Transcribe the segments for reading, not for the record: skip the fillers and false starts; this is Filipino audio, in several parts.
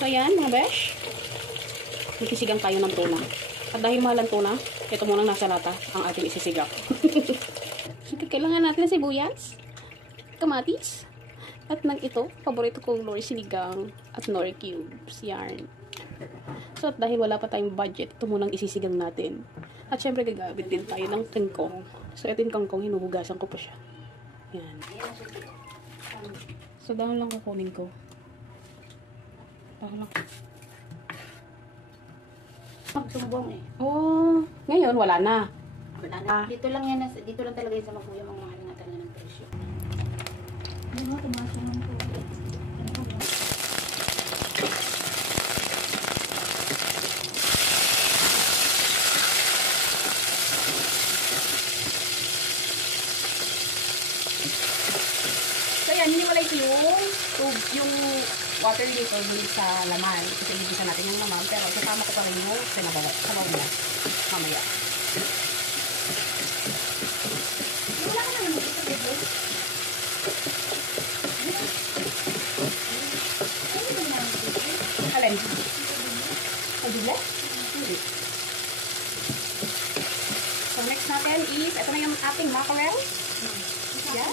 So, ayan, mga besh. Magkisigang tayo ng tuna. At dahil mahal ang tuna, ito munang nasa lata ang ating isisigang. Kailangan natin ng sibuyas, kamatis, at nang ito, paborito kong nori sinigang at nori cubes. Yarn. So, at dahil wala pa tayong budget, ito munang isisigang natin. At syempre, gagamit din tayo ng kangkong. So, ito yung kangkong, hinuhugasan ko pa siya. Yan. So, dahon lang kukunin ko. Dahon lang. Magsumbong eh. Oh, ngayon, wala na. Wala na. Dito lang yan, dito lang talaga yan sa Magbuya, mga mahal na talaga ng presyo. Ano mo, tumasya lang po. So, yan, hiniwalay ko yung water dito dun sa laman. Kasi ibigisa natin yung laman. Pero, kasama ko pala yung sabaw niya. Mamaya. Wala ka naman ito sa bebo. Ano ba naman ito? Alin? Ang bigla? Hindi. So, next natin is, ito na yung ating mackerel. Yeah.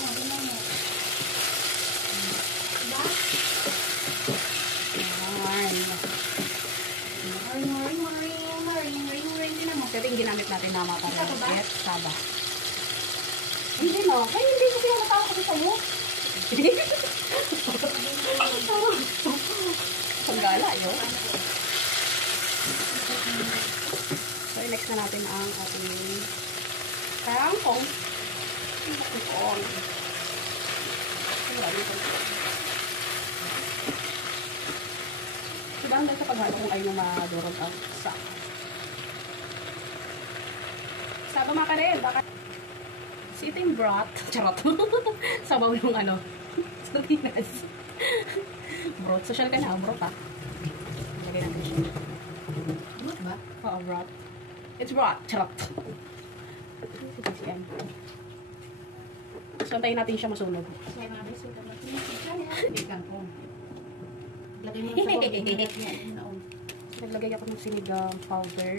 Ito yung ginamit natin na mackerel. Yes, saba. Hindi no. Kaya hindi ko pinatawa kasi sa'yo. Ang gala yun. So, next na natin ang ating kangkong. Kangkong. So, dahil sa paghalo kung ayaw na madurog ang saba. Saba mackerel. Baka sitting broth. Charot. Sabaw yung ano. Sardinas. Broth. Social ka na. Broth ha. Lagay natin siya. Broth ba? Oo, broth. It's broth. Charot. Yan. So, antayin natin siya masunog. Kaya mga beso, hindi kangkong. Lagay mo sa bawang. Naglagay ako ng sinigang powder.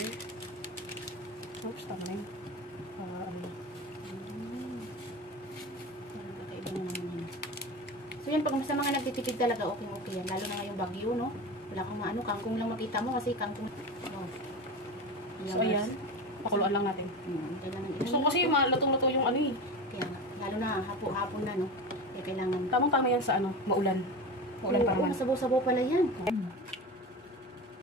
Oops, tama na yun. So yan, pag sa mga nagtitipid talaga, okay yan. Lalo na ngayong bagyo, no? Wala kang maano, kangkong lang makita mo kasi kangkong. Oh. So ayan, pakuluan lang natin. So kasi malutong-luto yung ano eh. Kaya nga, lalo na hapon na, no? Kaya kailangan. Tamang-tama yan sa ano, maulan. Maulan para man. Masabaw-sabaw pala yan.